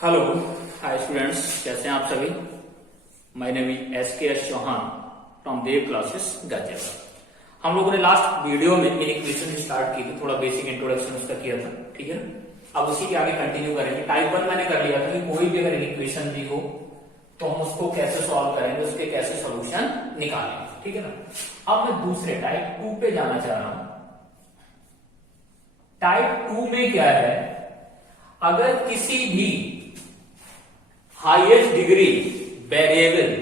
Hello, hi students, कैसे हैं आप सभी। My name is S Chauhan from Dev classes Ghaziabad. हम लोगों ने लास्ट वीडियो में इन इक्वेशन स्टार्ट की थी, थोड़ा बेसिक इंट्रोडक्शन उसका किया था, ठीक है ना। अब उसी के आगे कंटिन्यू करेंगे। टाइप 1 मैंने कर लिया था कि कोई भी अगर इन इक्वेशन दी हो तो हम उसको कैसे सॉल्व करेंगे, उसके कैसे सोल्यूशन निकालेंगे, ठीक है ना। अब मैं दूसरे टाइप 2 पे जाना चाह रहा हूं। टाइप 2 में क्या है, अगर किसी भी हाईएस्ट डिग्री वेरिएबल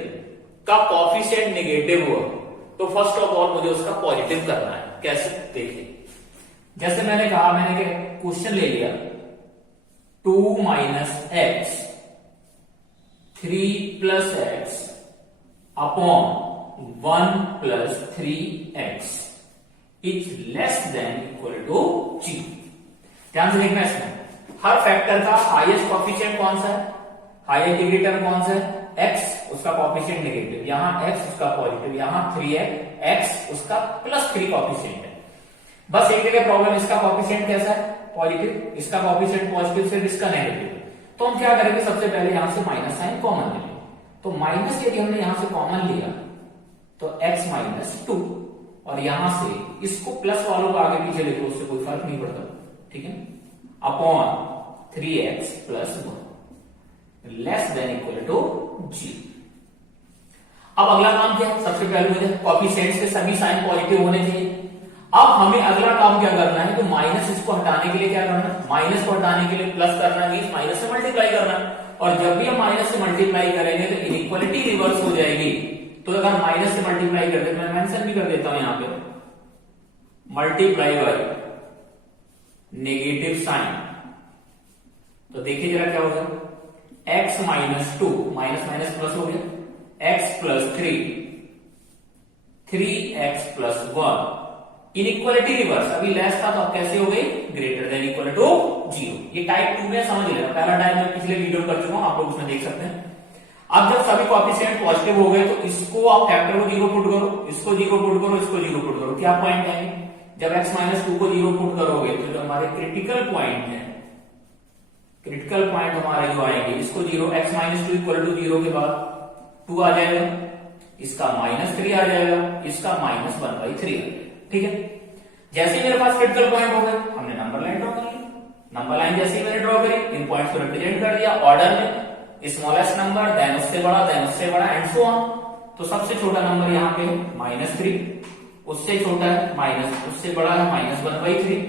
का कॉफिशिएंट नेगेटिव हुआ तो फर्स्ट ऑफ ऑल मुझे उसका पॉजिटिव करना है। कैसे, देखिए। जैसे मैंने कहा, मैंने क्वेश्चन ले लिया 2 minus x 3 plus x upon 1 plus 3x is less than equal to 0। ध्यान से देखना, इसमें हर फैक्टर का हाईएस्ट कॉफिशिएंट कौन सा है, हाईएस्ट डिग्री टर्म कौन सा है, x, उसका कॉफिशिएंट नेगेटिव, यहां x उसका पॉजिटिव, यहां 3 है, x उसका प्लस 3 कॉफिशिएंट है। बस एक जगह प्रॉब्लम, इसका कॉफिशिएंट कैसा है, पॉजिटिव, इसका कॉफिशिएंट पॉजिटिव, सिर्फ इसका नेगेटिव। तो हम क्या करेंगे, सबसे पहले यहां से माइनस साइन कॉमन ले लेंगे। तो माइनस यदि हमने यहां से कॉमन लिया तो x माइनस 2, और यहां से इसको प्लस वालों को आगे पीछे लिखो, उससे कोई फर्क नहीं पड़ता, ठीक है। Upon 3x plus 1 less than equal to 0। अब अगला काम क्या है, सबसे पहले मुझे कॉफिशिएंट्स के सभी साइन पॉजिटिव होने चाहिए। अब हमें अगला काम क्या करना है, तो माइनस इसको हटाने के लिए क्या करना है, माइनस को हटाने के लिए प्लस करना है, माइनस से मल्टीप्लाई करना है। और जब भी हम माइनस से मल्टीप्लाई करेंगे तो इनइक्वालिटी रिवर्स हो जाएगी। तो अगर माइनस से मल्टीप्लाई करते, मैं मेंशन भी कर देता हूं यहां पे, मल्टीप्लाई बाय नेगेटिव साइन, तो देखिए जरा क्या होगा, x minus 2, minus minus plus हो गया, x plus 3, 3x plus 1, inequality reverse, अभी लेस था तो अब कैसे हो गई, ग्रेटर देन इक्वल टू 0। ये टाइप 2 में समझ लेना, पहला टाइप मैं पिछले वीडियो कर चुका हूं, आप लोग उसमें देख सकते हैं। अब जब सभी कॉफिशिएंट पॉजिटिव हो गए तो इसको आप फैक्टर को 0 पुट करो, इसको 0 पुट करो, इसको 0 पुट करो, क्या पॉइंट आएंगे। जब x माइनस 2 को 0 पुट करोगे तो जो हमारे क्रिटिकल पॉइंट है, क्रिटिकल पॉइंट हमारे जो आएंगे, इसको 0, x माइनस 2 इक्वल टू 0 के बाद 2 आ जाएगा, इसका माइनस 3 आ जाएगा, इसका माइनस 1/3 आ जाएगा, ठीक है। जैसे ही मेरे पास क्रिटिकल पॉइंट हो गए, हमने नंबर लाइन ड्रॉ कर ली। नंबर लाइन जैसे ही मैंने ड्रॉ करी, इन पॉइंट्स को रिप्रेजेंट कर दिया ऑर्डर में, स्मॉलेस्ट नंबर, देन उससे बड़ा, देन उससे बड़ा, एंड सो ऑन। तो सबसे छोटा नंबर यहाँ पे है -3, उससे छोटा है माइनस, उससे बड़ा है -1/3,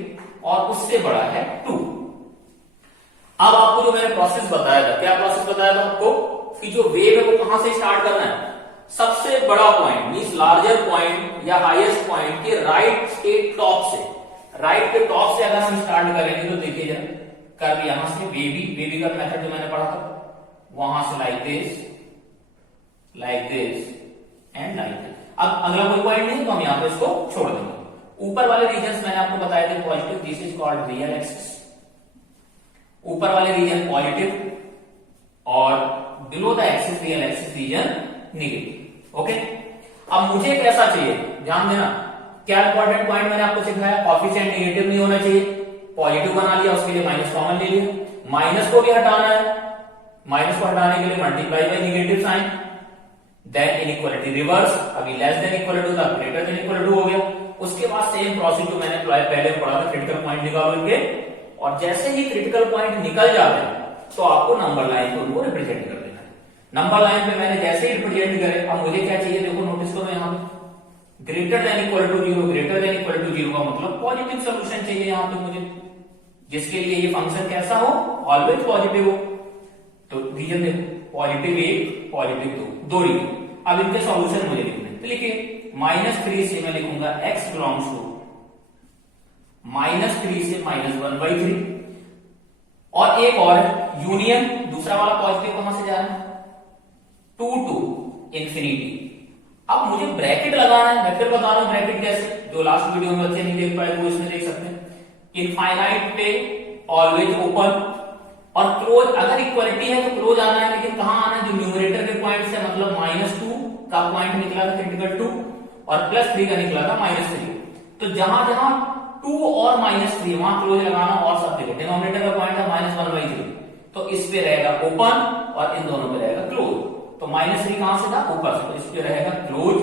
और उससे बड़ा है 2। अब आपको जो मैंने प्रोसेस बताया था, क्या प्रोसेस बताया था आपको, कि जो वेव है वो कहां से स्टार्ट करना है, सबसे बड़ा पॉइंट मींस लार्जर पॉइंट या हाईएस्ट पॉइंट के राइट के टॉप से, राइट के टॉप से अगर हम स्टार्ट करेंगे तो देखिए जरा, कर यहां से बेबी का मेथड जो मैंने पढ़ा था, वहां से like this and like this. अब अगला कोई पॉइंट नहीं तो हम यहां पे इसको छोड़ देंगे। ऊपर वाले रीजन मैंने आपको बताए थे positive, this is called real axis, ऊपर वाले रीजन पॉजिटिव, और below the axis real axis region negative, okay. अब मुझे कैसा चाहिए, ध्यान देना, क्या इंपॉर्टेंट पॉइंट मैंने आपको सिखाया, कॉफिशिएंट नेगेटिव नहीं होना चाहिए, पॉजिटिव बना लिया, उसके लिए माइनस कॉमन ले लिया, माइनस को भी हटाना है, माइनस को हटाने के लिए multiply by negative sign, then inequality reverse, अभी लेस देन इक्वल टू था, ग्रेटर देन इक्वल टू हो गया। उसके बाद सेम प्रोसेस जो मैंने पहले पढ़ा था, क्रिटिकल पॉइंट निकालो इनके, और जैसे ही क्रिटिकल पॉइंट निकल जाते हैं तो आपको नंबर लाइन को उनको रिप्रेजेंट कर देना है। नंबर लाइन पे मैंने जैसे ही रिप्रेजेंट करे, अब मुझे क्या चाहिए, देखो नोटिस करो यहां पे, greater than equal to 0, greater than equal to 0 का मतलब पॉजिटिव सोल्यूशन चाहिए यहां पे मुझे, जिसके लिए ये फंक्शन कैसा हो, ऑलवेज पॉजिटिव हो। तो रीजन देखो, पॉजिटिव 1, पॉजिटिव 2 रीजन। अब इनके सॉल्यूशन मुझे लिखने, तो लिखिए -3 से मैं लिखूंगा x बिलोंग्स टू -3 से -1/3, और एक और यूनियन, दूसरा वाला पॉजिटिव कहां से जा रहा है, 2 टू इंफिनिटी। अब मुझे ब्रैकेट लगाना है, मैं फिर बता रहा हूं ब्रैकेट कैसे, जो लास्ट वीडियो में बच्चे नहीं देख पाए वो इसमें देख सकते हैं। इनफाइनाइट पे ऑलवेज ओपन, और क्लोज, अगर इक्वलिटी है तो क्लोज आना है, लेकिन कहां आना है, जो न्यूमरेटर के पॉइंट से, मतलब -2 का पॉइंट निकला था क्रिटिकल 2, और +3 का निकला था -3। तो जहां जहां 2 और -3 वहां क्लोज लगाना और सब जगह, डिनोमिनेटर का पॉइंट है -1/3, तो इस पे रहेगा ओपन और इन दोनों पे रहेगा क्लोज। तो -3 कहां से था, ऊपर से, तो इस पे रहेगा क्लोज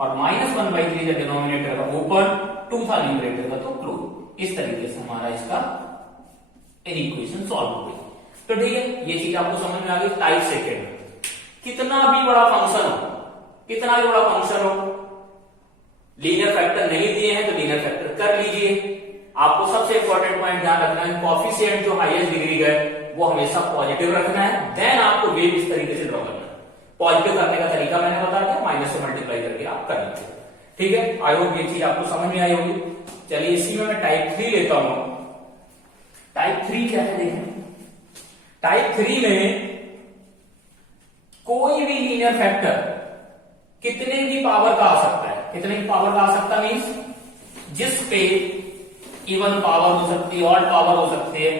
और -1/3 का डिनोमिनेटर का ओपन, 2 था न्यूमरेटर का तो क्लोज। इस तरीके से हमारा इसका इक्वेशन सॉल्व हो गई। तो ठीक है, ये चीज आपको समझ में आ गई। टाइप सेकेंड, कितना भी बड़ा फंक्शन हो, कितना भी बड़ा फंक्शन हो, लीनियर फैक्टर नहीं दिए हैं तो लीनियर फैक्टर कर लीजिए। आपको सबसे इंपॉर्टेंट पॉइंट ध्यान रखना है, कोएफिशिएंट जो हाईएस्ट डिग्री का है वो हमेशा पॉजिटिव रखना है। देन आपको वेव इस तरीके से ड्रॉ करना है। पॉजिटिव करने का तरीका मैंने बता दिया, माइनस से मल्टीप्लाई करके आप कर लीजिए। ठीक है, आई होप ये चीज आपको समझ में आई होगी। चलिए इसी में मैं टाइप 3 लेता हूं। टाइप 3 क्या है देखें। टाइप 3 में कोई भी लीनियर फैक्टर कितने की पावर का आ सकता है, कितने की पावर का आ सकता है मीन्स जिस पे इवन पावर हो सकती है, ऑड पावर हो सकती है।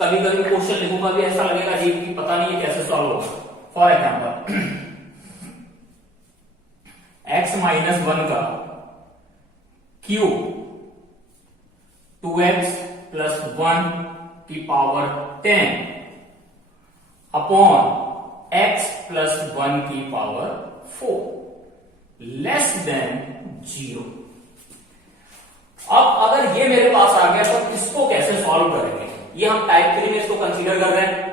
कभी कभी क्वेश्चन लिखूंगा भी ऐसा लगेगा जी कि पता नहीं है कैसे सॉल्व होगा। फॉर एग्जाम्पल x-1 का क्यूब 2x + 1 की पावर 10 अपॉन x + 1 की पावर 4 लेस देन 0। अब अगर ये मेरे पास आ गया तो इसको कैसे सॉल्व करेंगे, ये हम टाइप 3 में इसको कंसीडर कर रहे हैं।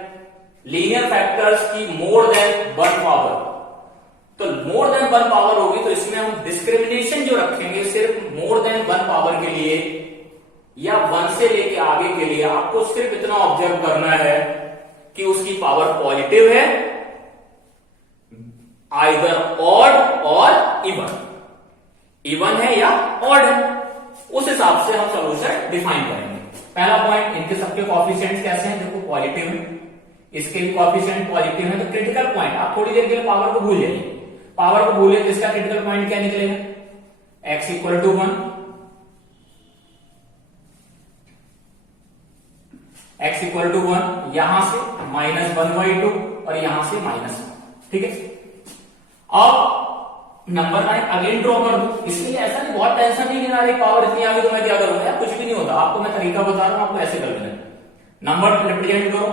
लीनियर फैक्टर्स की मोर देन 1 पावर, तो मोर देन 1 पावर होगी तो इसमें हम डिस्क्रिमिनेशन जो रखेंगे सिर्फ मोर देन 1 पावर के लिए या 1 से लेके आगे के लिए आपको सिर्फ इतना ऑब्जर्व करना है कि उसकी पावर पॉजिटिव है, आइदर ऑड और इवन है या ऑड है। उस हिसाब से हम सॉल्यूशन डिफाइन करेंगे। पहला पॉइंट, इनके सबके कोएफिशिएंट्स कैसे हैं, देखो पॉजिटिव है, इसके भी कोएफिशिएंट पॉजिटिव है। तो क्रिटिकल पॉइंट, आप थोड़ी देर के लिए पावर को भूल जाइए। पावर को भूलिए तो इसका क्रिटिकल पॉइंट क्या निकलेगा, x = 1, x = 1, यहां से -1/2 और यहां से -1। ठीक है, अब नंबर 9 अगेन ड्रॉ कर दो। इसलिए ऐसा नहीं, बहुत टेंशन नहीं लेना, पावर इतनी आ गई तो मैं क्या करूंगा, यार कुछ भी नहीं होता। आपको मैं तरीका बता रहा हूं, आपको ऐसे कर लेना। नंबर रिप्रेजेंट करो,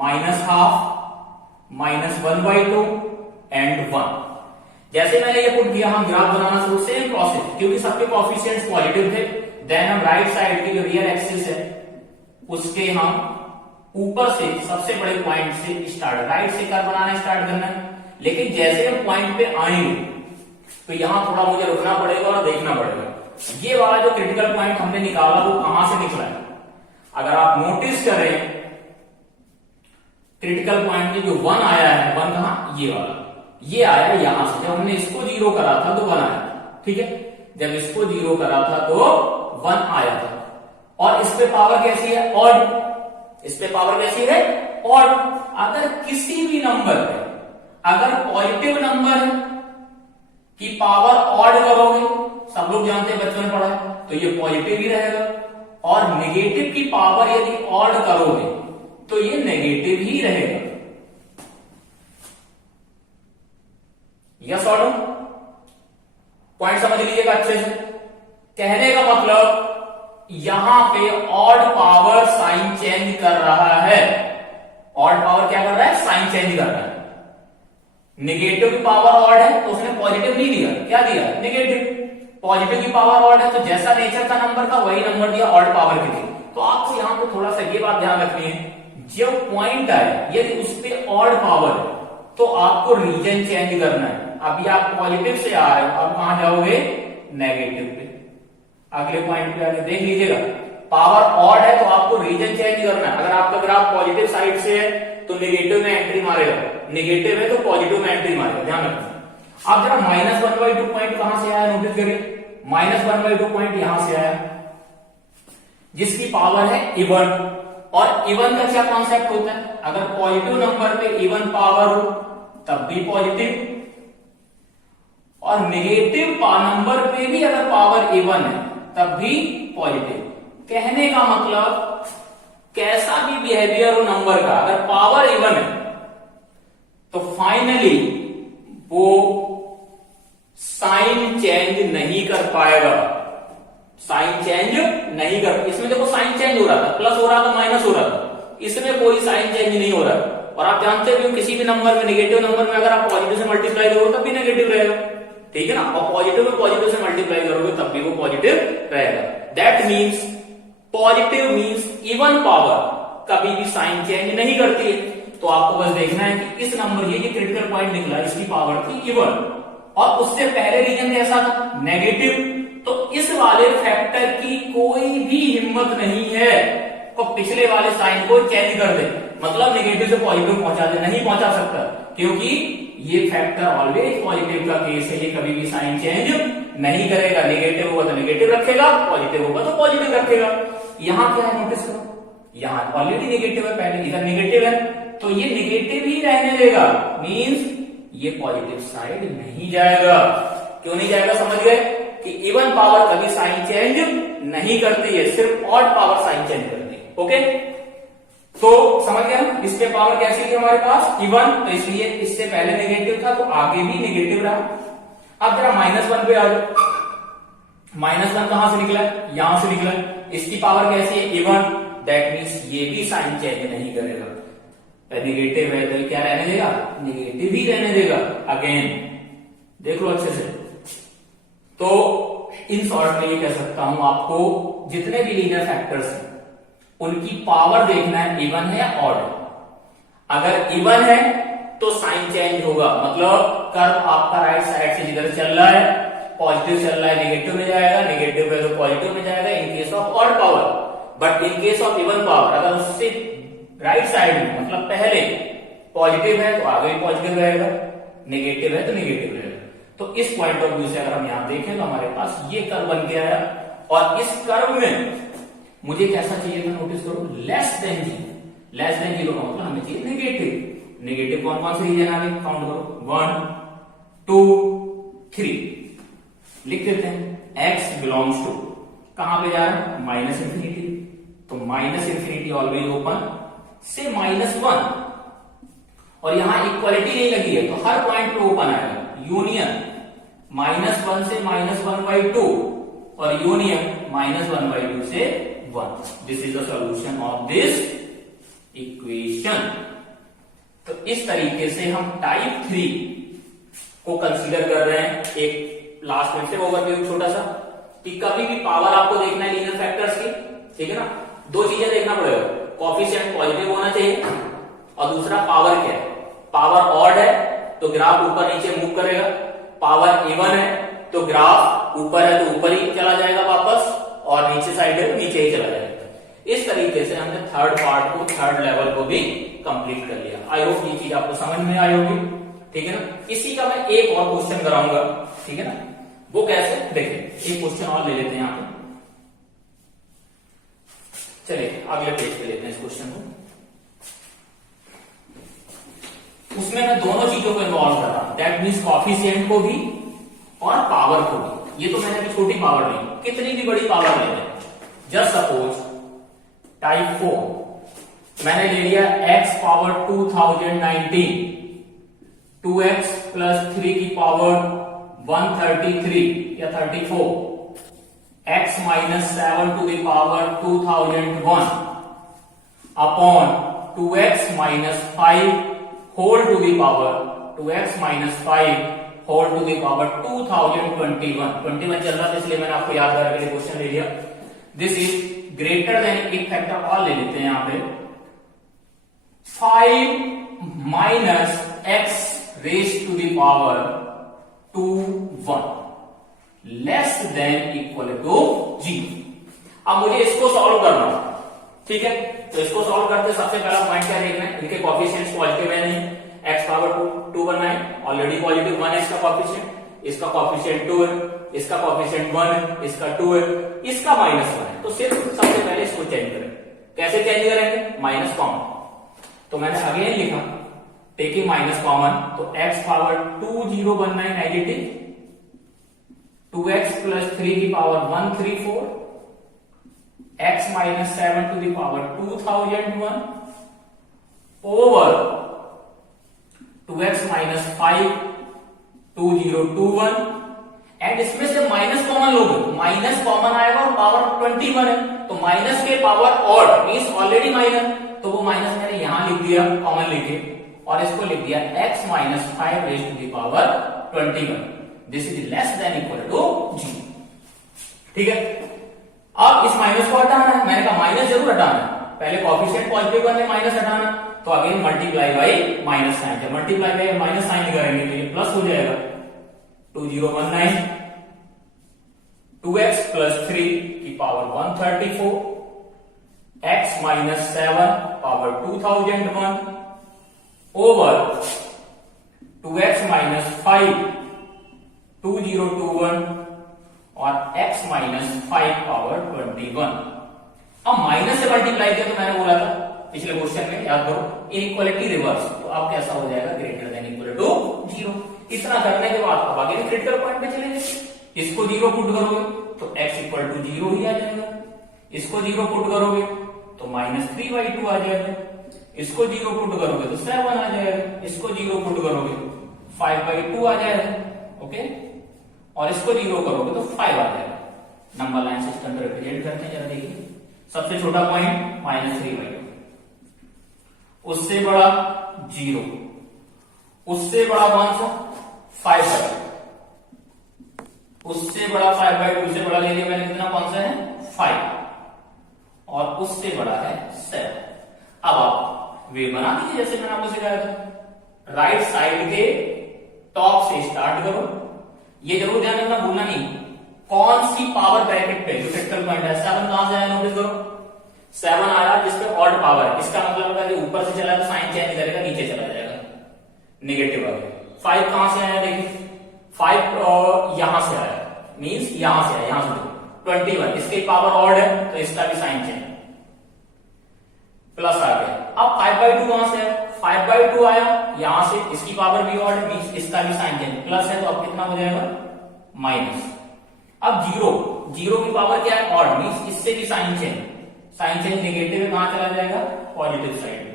-12, -1/2 एंड 1। जैसे मैंने ये पुट किया, हम ग्राफ बनाना शुरू, सेम प्रोसेस, क्योंकि सबके कोएफिशिएंट्स पॉजिटिव थे। देन हम राइट साइड की जो रियल एक्सिस है उसके हम ऊपर से सबसे बड़े पॉइंट से स्टार्ट, राइट से कर्व बनाना स्टार्ट करना है। लेकिन जैसे हम पॉइंट पे आएंगे तो यहां थोड़ा मुझे रुकना पड़ेगा और देखना पड़ेगा ये वाला जो क्रिटिकल पॉइंट हमने निकाला वो कहां से निकला है। अगर आप नोटिस करें क्रिटिकल पॉइंट में जो 1 आया है, 1 कहां, ये वाला, ये आया यहां से। जब हमने इसको 0 करा था तो 1 आया। ठीक है, जब इसको 0 करा था तो 1 आया था। और इस पे पावर कैसी है, ऑड। इस पे पावर कैसी है, ऑड। अगर किसी भी नंबर पे अगर पॉजिटिव नंबर की पावर ऑड करोगे, सब लोग जानते हैं, बचपन में पढ़ा है, तो ये पॉजिटिव ही रहेगा। और नेगेटिव की पावर यदि ऑड करोगे तो ये नेगेटिव ही रहेगा। यस और नो, पॉइंट समझ लीजिएगा अच्छे से। कहने का मतलब यहां पे ऑड पावर साइन चेंज कर रहा है। ऑड पावर क्या कर रहा है, साइन चेंज कर रहा है। नेगेटिव की पावर ऑड है तो उसने पॉजिटिव नहीं दिया, क्या दिया, नेगेटिव। पॉजिटिव की पावर ऑड है तो जैसा नेचर का नंबर था वही नंबर दिया ऑड पावर के लिए। तो आपको यहां पे थोड़ा सा ये बात ध्यान रखनी है, जब पॉइंट आए यदि उस पे ऑड पावर है तो आपको रीजन चेंज करना है। अभी आप पॉजिटिव से आ रहे हो, अब कहां जाओगे, नेगेटिव पे। अगले पॉइंट पे आगे देख लीजिएगा, पावर ऑड है तो आपको रीजन चेंज करना है। अगर आपका ग्राफ पॉजिटिव साइड से है तो नेगेटिव में एंट्री मारेगा, नेगेटिव है तो पॉजिटिव में एंट्री मारेगा, ध्यान रखना। अब जरा -1/2 पॉइंट कहां से आया, नोटिस करिए। -1/2 पॉइंट यहां से आया जिसकी पावर है इवन। और इवन का क्या कॉन्सेप्ट होता है, अगर पॉजिटिव नंबर पे इवन पावर हो तब भी पॉजिटिव, और नेगेटिव नंबर पे भी अगर पावर इवन है तब भी पॉजिटिव। कहने का मतलब कैसा भी बिहेवियर हो नंबर का, अगर पावर इवन है तो फाइनली वो साइन चेंज नहीं कर पाएगा। साइन चेंज नहीं कर, इसमें देखो साइन चेंज हो रहा था, प्लस हो रहा था, माइनस हो रहा था, इसमें कोई साइन चेंज नहीं हो रहा है। और आप जानते हो किसी भी नंबर में, नेगेटिव नंबर में अगर आप पॉजिटिव से मल्टीप्लाई करोगे तब भी नेगेटिव रहेगा, ठीक है ना, और पॉजिटिव में पॉजिटिव से मल्टीप्लाई करोगे तब भी वो पॉजिटिव रहेगा। That means positive means even power कभी भी साइन चेंज नहीं करती है। तो आपको बस देखना है कि इस नंबर, ये क्रिटिकल पॉइंट निकला, इसकी पावर थी इवन और उससे पहले रीजन कैसा था, नेगेटिव। तो इस वाले फैक्टर की कोई भी हिम्मत नहीं है तो पिछले वाले साइन को चेंज कर दे, मतलब नेगेटिव से पॉजिटिव पहुंचा दे, नहीं पहुंचा सकता, क्योंकि ये फैक्टर ऑलवेज पॉजिटिव का केस है, ये कभी भी साइन चेंज नहीं करेगा। नेगेटिव होगा तो नेगेटिव रखेगा, पॉजिटिव होगा तो पॉजिटिव रखेगा। यहां क्या है नोटिस करो, यहां ऑलरेडी नेगेटिव है, पहले इधर नेगेटिव है तो ये नेगेटिव ही रहने देगा, मींस ये पॉजिटिव साइड नहीं जाएगा। क्यों नहीं जाएगा, समझ गए कि इवन पावर कभी साइन चेंज नहीं करती है, सिर्फ ऑड पावर साइन चेंज करती है। ओके, तो समझ गया ना, इस पे पावर कैसी थी हमारे पास इवन, तो इसलिए इससे पहले नेगेटिव था तो आगे भी नेगेटिव रहा। अब जरा -1 पे आ जाओ, -1 कहां से निकला, यहां से निकला, इसकी पावर कैसी है इवन, दैट मीन्स ये भी साइन चेंज नहीं करेगा, नेगेटिव है तो ये क्या रहने देगा, नेगेटिव ही रहने देगा। अगेन देख लो अच्छे से, तो इन शॉर्ट में ये कह सकता हूं आपको, जितने भी लीनियर फैक्टर्स हैं उनकी पावर देखना है इवन है या ऑड है। अगर इवन है तो साइन चेंज होगा, मतलब कर्व आपका राइट साइड से जिधर चल रहा है पॉजिटिव चल रहा है नेगेटिव में जाएगा, नेगेटिव है तो पॉजिटिव में जाएगा in case of odd power. But in case of even power अगर उससे राइट साइड में, मतलब पहले पॉजिटिव है तो आगे भी पॉजिटिव रहेगा, नेगेटिव है तो नेगेटिव रहेगा। तो इस पॉइंट ऑफ व्यू से अगर हम यहां देखें तो हमारे पास ये कर्व बन के आया, और इस कर्व में मुझे कैसा चाहिए था, नोटिस करो, less than zero. Less than zero का मतलब हमें चाहिए नेगेटिव। नेगेटिव कौन कौन से रीजन आगे काउंट करो, 1 2 3 लिख देते हैं। x बिलोंग्स टू कहां पे जा रहा है, -इंफिनिटी, तो -इंफिनिटी ऑलवेज ओपन से -1, और यहां इक्वालिटी नहीं लगी है तो हर पॉइंट पे ओपन आएगा। यूनियन -1 से -1/2 और यूनियन -1/2 से 1। This is the solution of this equation. तो इस तरीके से हम टाइप 3 को कंसीडर कर रहे हैं। एक लास्ट में से ओवरव्यू छोटा सा, कि कभी भी पावर आपको देखना है लीनियर फैक्टर्स की, ठीक है ना, दो चीजें देखना पड़ेगा, कोएफिशिएंट पॉजिटिव होना चाहिए और दूसरा पावर क्या है। पावर ऑड है तो ग्राफ ऊपर नीचे मूव करेगा, पावर इवन है तो ग्राफ ऊपर है तो ऊपर ही चला जाएगा वापस, और नीचे साइड है तो नीचे ही चला जाएगा। इस तरीके से हमने थर्ड पार्ट को, थर्ड लेवल को भी कंप्लीट कर लिया। आई होप ये चीज आपको समझ में आई होगी, ठीक है ना। इसी का मैं एक और क्वेश्चन कराऊंगा, ठीक है ना, वो कैसे देखें, एक क्वेश्चन और ले लेते हैं यहां पे। चलिए अगले पेज पे लेते हैं इस क्वेश्चन को। उसमें मैं दोनों चीजों को इन्वॉल्व कर रहा हूं, दैट मीन्स कोएफिशिएंट को भी और पावर को भी। ये तो मैंने अभी छोटी पावर ली, कितनी भी बड़ी पावर ले लें। जस्ट सपोज टाइप 4 मैंने ले लिया x पावर 2019, 2x प्लस 3 की पावर 133 या 34, x minus 7 to the power 2001 upon 2x minus 5 whole to the power 2x minus 5 whole to the power 2021 चल रहा था इसलिए मैंने आपको याद करके क्वेश्चन ले लिया। दिस इज ग्रेटर देन, एक फैक्टर और ले लेते हैं यहां पे, 5 minus x raise to the power 21 less than equal to 0। अब मुझे इसको सॉल्व करना है, ठीक है। तो इसको सॉल्व करते सबसे पहला पॉइंट क्या देखना है, इनके कोएफिशिएंट्स पॉजिटिव है नहीं, x पावर 219 ऑलरेडी पॉजिटिव 1 है इसका कोएफिशिएंट, इसका कोएफिशिएंट 2 है, इसका कोएफिशिएंट 1 है, इसका 2 है, इसका -1 है। तो सिर्फ सबसे पहले इसको चेंज करें। कैसे चेंज करेंगे, माइनस कॉमन। तो मैंने अगेन लिखा टेकिंग माइनस कॉमन, तो x power 2019 negative, 2x plus 3 की power 134, x minus 7 to the power 2001 over 2x minus 5 2021, and इसमें से माइनस कॉमन लोगे, माइनस कॉमन आएगा और पावर 21 है, तो माइनस के power odd means already minus, तो वो माइनस मैंने यहां लिख दिया कॉमन लेके, और इसको लिख दिया x minus 5 raise to the power 21। This is less than equal to 0। ठीक है, अब इस माइनस को हटाना है। मैंने कहा माइनस जरूर हटाना है, पहले कोएफिशिएंट पॉजिटिव करने माइनस हटाना, तो again multiply by minus sign. जब मल्टीप्लाई बाई माइनस साइन करेंगे तो ये प्लस हो जाएगा 2019, 2x प्लस 3 की power 134, x minus 7 power 2001 over 2x minus 5 2021 और x माइनस 5 पावर 21। अब माइनस से मल्टीप्लाई किया तो मैंने बोला था पिछले क्वेश्चन में, याद करो, इनइक्वालिटी रिवर्स, तो अब कैसा हो जाएगा, ग्रेटर देन इक्वल टू 0। इतना करने के बाद अब आगे क्रिटिकल पॉइंट पे चलेंगे। इसको 0 पुट करोगे तो x इक्वल टू 0 ही आ जाएगा, इसको 0 पुट करोगे तो माइनस 3/2 आ जाएगा, इसको 0 पुट करोगे तो 7 आ जाएगा, इसको 0 पुट करोगे 5/2 आ जाएगा। ओके, और इसको 0 करोगे तो 5 आ जाएगा। नंबर लाइन सिस्टम को रिप्रेजेंट करते हैं, जरा देखिए। सबसे छोटा पॉइंट माइनस 3/2, उससे बड़ा 0, उससे बड़ा कौन सा 5/2, उससे बड़ा 5/2, उससे बड़ा ले लिया मैंने, कितना कौन सा है 5, और उससे बड़ा है 7। अब आप वे बना दीजिए जैसे मैंने आपको सिखाया था। राइट साइड के टॉप से स्टार्ट करो, ये जरूर ध्यान रखना, भूलना नहीं कौन सी पावर ब्रैकेट पे जो क्रिटिकल पॉइंट है 7 कहां से आया, नोटिस करो 7 आया जिसपे ऑड पावर है, इसका मतलब होगा कि ऊपर से चला तो साइन चेंज करेगा, नीचे चला जाएगा नेगेटिव आ गया। 5 कहां से आया, देखिए 5 यहां से आया, मींस यहां से आया, यहां से 21, इसकी पावर ऑड है तो इसका भी साइन चेंज प्लस आ गया। अब 5/2 कहां से है, 5/2 आया यहां से, इसकी पावर भी ऑड है, मींस इसका भी साइन चेंज प्लस है, तो अब कितना हो जाएगा माइनस। अब 0 की पावर क्या है, ऑड, मींस इससे भी साइन चेंज नेगेटिव है, कहां चला जाएगा पॉजिटिव साइड में।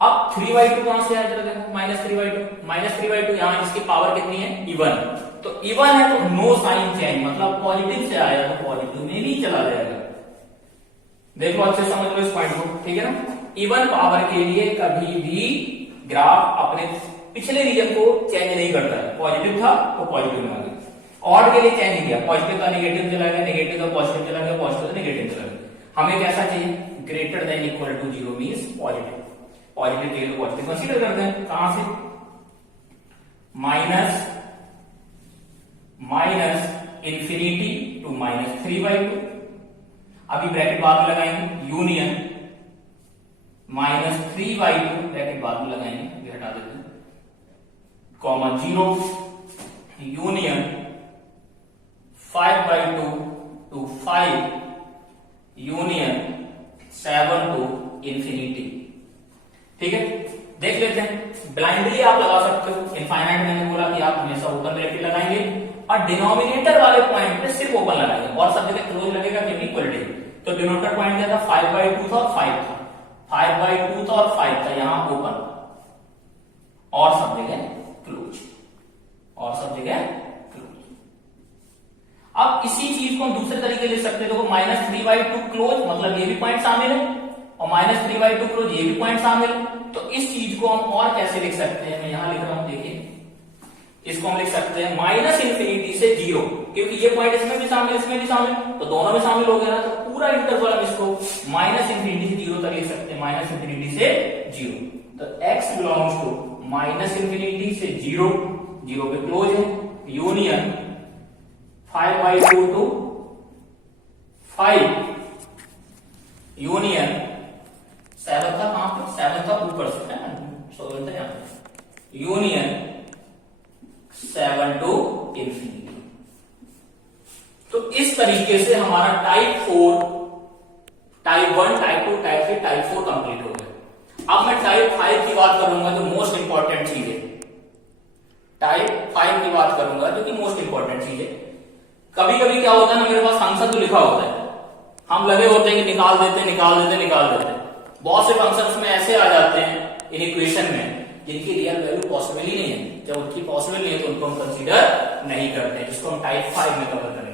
अब 3/2 कहां से आया, जरा देखो माइनस 3/2 यहां इसकी पावर कितनी है इवन, तो इवन है तो नो साइन चेंज, मतलब पॉजिटिव से आया तो पॉजिटिव में भी चला जाएगा। देखो अच्छे समझ लो इस पॉइंट को, ठीक है ना। इवन पावर के लिए कभी भी ग्राफ अपने पिछले रीजन को चेंज नहीं करता है, पॉजिटिव था तो पॉजिटिव में आ गया। ऑड के लिए चेंज नहीं किया, पॉजिटिव का नेगेटिव चला गया, नेगेटिव का पॉजिटिव चला गया, पॉजिटिव का नेगेटिव चला गया। हमें कैसा चाहिए, greater than equal to 0 means positive, positive चाहिए तो पॉजिटिव कंसीडर करते हैं। कहां से, माइनस इंफिनिटी टू माइनस 3/2, अभी ब्रैकेट बाद में लगाएंगे, यूनियन माइनस 3/2 ब्रैकेट बाद में लगाएंगे, ये हटा देते हैं, comma 0 union 5/2 to 5 union 7 to infinity. ठीक है, देख लेते हैं। ब्लाइंडली आप लगा सकते हो, इनफाइनाइट मैंने बोला कि आप हमेशा ओपन ब्रैकेट लगाएंगे और डिनोमिनेटर वाले पॉइंट पे सिर्फ ओपन लगाएंगे और सब जगह क्लोज लगेगा क्योंकि इक्वलिटी। तो डिनोमिनेटर पॉइंट क्या था, 5/2 था और 5 था, 5/2 था और 5 था, यहां ओपन और सब जगह क्लोज, और सब जगह क्लोज। अब इसी चीज को हम दूसरे तरीके ले सकते हैं, देखो माइनस 3/2 क्लोज मतलब ये भी पॉइंट शामिल है और माइनस 3/2 क्लोज ये भी पॉइंट शामिल है। तो इस चीज को हम और कैसे लिख सकते हैं, मैं यहां लिख रहा हूं, देखिए इसको हम लिख सकते हैं माइनस इंफिनिटी से 0, क्योंकि ये पॉइंट इसमें भी शामिल इसमें भी शामिल, तो दोनों में शामिल हो गया ना, तो पूरा इंटरवल हम इसको माइनस इंफिनिटी से 0 तक लिख सकते हैं, माइनस इंफिनिटी से 0। तो x belongs to minus infinity से 0 पे क्लोज है, यूनियन 5/2 टू 5 यूनियन 7 था, कहां पे 7 था ऊपर से है ना, 7 था यहां, यूनियन 7 टू इंफिनिटी। तो इस तरीके से हमारा type 4, type 1, type 2, type 3, type 4 complete हो गया। अब मैं टाइप 5 की बात करूंगा जो मोस्ट इंपॉर्टेंट चीज है, टाइप 5 की बात करूंगा जो कि मोस्ट इंपॉर्टेंट चीज है। कभी कभी क्या होता है ना, मेरे पास फंक्शन तो लिखा होता है, हम लगे होते हैं कि निकाल देते, बहुत से फंक्शंस में ऐसे आ जाते हैं इन इक्वेशन में जिनकी रियल वैल्यू पॉसिबल ही नहीं है। जब उनकी पॉसिबल नहीं है तो उनको हम कंसीडर नहीं करते, जिसको हम टाइप 5 में कवर करेंगे।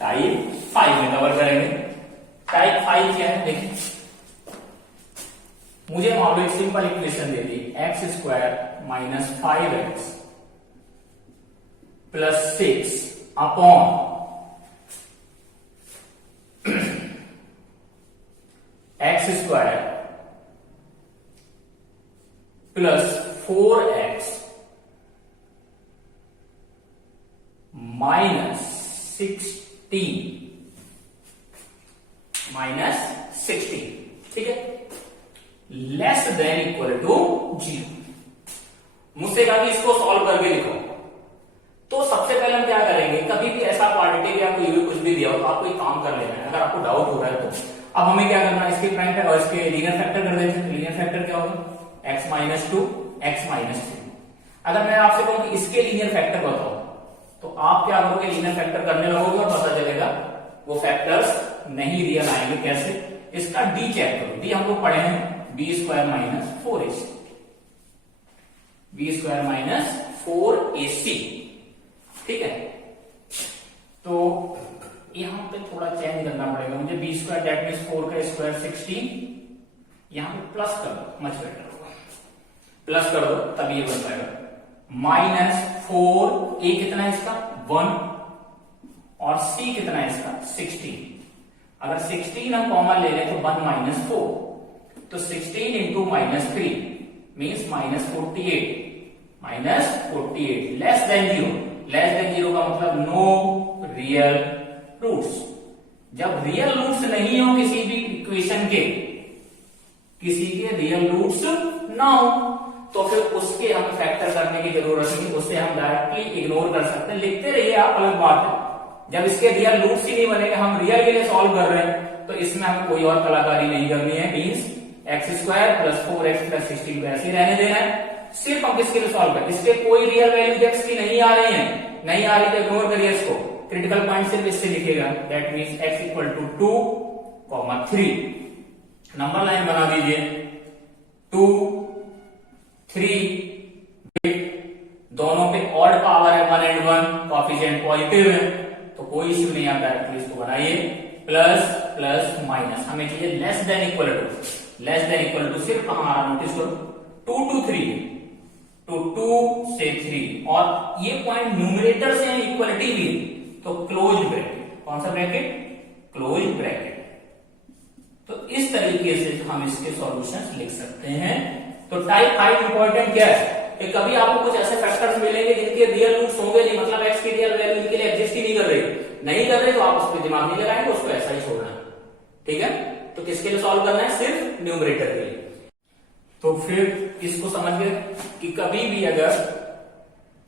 टाइप 5 में कवर करेंगे। टाइप 5 क्या है देखिए, मुझे मान लो एक सिंपल इक्वेशन दे दी X square minus 5x plus 6 upon X square plus 4x minus 16, ठीक है, लेस देन इक्वल टू 0। मुझसे कहा कि इसको सॉल्व करके लिखो, तो सबसे पहले हम क्या करेंगे, कभी भी ऐसा क्वाड्रेटिक या कोई भी कुछ भी दिया हो तो आपको एक काम कर लेना है, अगर आपको डाउट हो रहा है तो। अब हमें क्या करना है, इसके प्राइम फैक्टर और इसके लीनियर फैक्टर कर देते हैं। लीनियर फैक्टर क्या होगा, x माइनस 2 x माइनस 3। अगर मैं आपसे कहूं कि इसके लीनियर फैक्टर बताओ, तो आप क्या करोगे, लीनियर फैक्टर करने लगोगे और पता चलेगा वो फैक्टर्स नहीं रियल आएंगे। कैसे, इसका डी चेक करो, डी हम लोग पढ़े हैं b square minus 4ac, b square minus 4ac, ठीक है। तो यहां पे थोड़ा चेंज करना पड़ेगा मुझे, बी स्क्वायर दैट मीन्स 4 का स्क्वायर 16, यहां पे प्लस कर दो, मच बेटर होगा, प्लस कर दो तभी ये बन पाएगा। माइनस 4, ए कितना है इसका 1 और सी कितना है इसका 16। अगर 16 हम कॉमन ले लें तो 1 माइनस 4, तो 16 into minus 3 means minus 48, less than 0। Less than 0 का मतलब नो रियल रूट्स। जब रियल रूट्स नहीं हो किसी भी इक्वेशन के, किसी के रियल रूट्स ना हो, तो फिर उसके हम फैक्टर करने की जरूरत नहीं, उससे हम डायरेक्टली इग्नोर कर सकते हैं। लिखते रहिए आप, अलग बात है। जब इसके रियल रूट्स ही नहीं बनेंगे, हम रियल के लिए सॉल्व कर रहे हैं, तो इसमें हमें कोई और कलाकारी नहीं करनी है। Means x square plus 4x plus 16 को ऐसे ही रहने देना है। सिर्फ हम किसके लिए सॉल्व करें, इसके कोई रियल वैल्यू एक्स की नहीं आ रही है, नहीं आ रही तो इग्नोर करिए इसको। क्रिटिकल पॉइंट सिर्फ इससे लिखेगा, that means x equal to 2, 3। Number line बना दीजिए 2, 3, दोनों पे ऑड पावर है 1 and 1, कॉफिशिएंट पॉजिटिव है, तो कोई इश्यू नहीं आता है। इसको बनाइए प्लस प्लस माइनस, हमें चाहिए less than equal to. Less than equal to सिर्फ हमारा नोटिस करो 2 to 3, तो 2 से 3, और ये पॉइंट न्यूमरेटर से इक्वलिटी भी है, तो क्लोज ब्रैकेट। कौन सा ब्रैकेट, क्लोज ब्रैकेट। तो इस तरीके से हम इसके सॉल्यूशंस लिख सकते हैं। तो टाइप 5 इंपॉर्टेंट क्या है, कि कभी आपको कुछ ऐसे फैक्टर्स मिलेंगे जिनके रियल रूट्स होंगे नहीं, मतलब एक्स की रियल वैल्यू इनके लिए एग्जिस्ट ही नहीं कर रही, तो आप उस पर दिमाग नहीं लगाएंगे, उसको ऐसा ही छोड़ना, ठीक है। तो किसके लिए सॉल्व करना है, सिर्फ न्यूमरेटर के लिए। तो फिर इसको समझ गए कि कभी भी अगर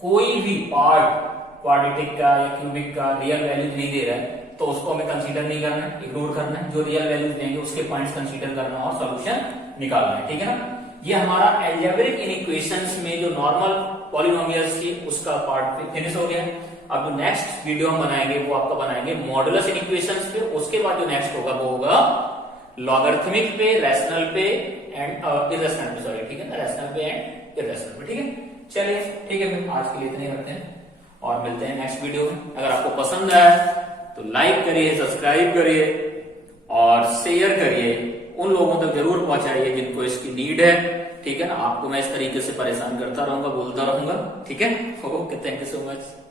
कोई भी पार्ट क्वाड्रेटिक का या क्यूबिक का रियल वैल्यू नहीं दे रहा है, तो उसको हमें कंसीडर नहीं करना है, इग्नोर करना है। जो रियल वैल्यूज देंगे उसके पॉइंट्स कंसीडर करना और सॉल्यूशन निकालना है, ठीक है ना। ये हमारा एल्जेब्रिक इनइक्वेशंस में जो नॉर्मल पॉलिनोमियल्स थी उसका पार्ट फिनिश हो गया। अब जो नेक्स्ट वीडियो हम बनाएंगे वो आपका बनाएंगे मॉडुलस इनइक्वेशंस पे। उसके बाद जो नेक्स्ट होगा वो होगा लॉगरिथमिक पे, रैशनल पे एंड इररेशनल पे, सॉरी, ठीक है ना, रैशनल पे एंड इररेशनल पे, ठीक है। चलिए ठीक है, फिर आज के लिए इतने रखते हैं और मिलते हैं नेक्स्ट वीडियो में। अगर आपको पसंद आया तो लाइक करिए, सब्सक्राइब करिए और शेयर करिए, उन लोगों तक जरूर पहुंचाइए जिनको इसकी नीड है, ठीक है ना। आपको मैं इस तरीके से परेशान करता रहूंगा, बोलता रहूंगा, ठीक है। Okay, thank you so much.